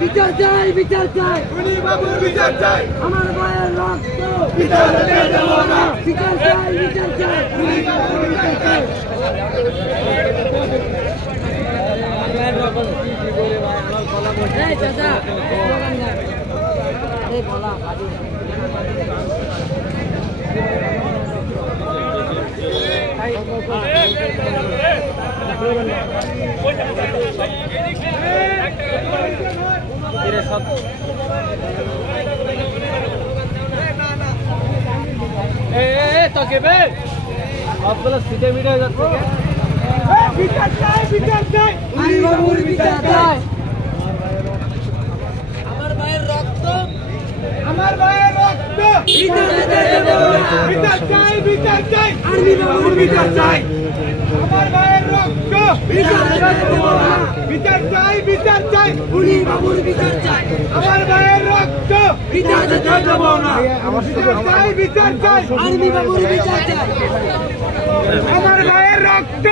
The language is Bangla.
বিচার চাই, বিচার চাই, বিচার চাই, আমার ভাইয়ের রক্ত বিচার দেব না, বিচার চাই, বিচার চাই, বিচার চাই। বিচার চাই, বিচার চাই, বাবুর বিচার চাই, আমার ভাইয়ের রক্ত, আমার ভাইয়ের রক্ত বিচার চাই, বিচার চাই, আর্মি বাবুর বিচার চাই, আমার ভাইয়ের রক্ত বিচার চাই, বিচার চাই, উনি বাবুর বিচার চাই, আমার ভাইয়ের রক্ত বিচার দেব না, বিচার চাই, বিচার চাই, আর্মি বাবুর বিচার চাই, আমার ভাইয়ের রক্ত।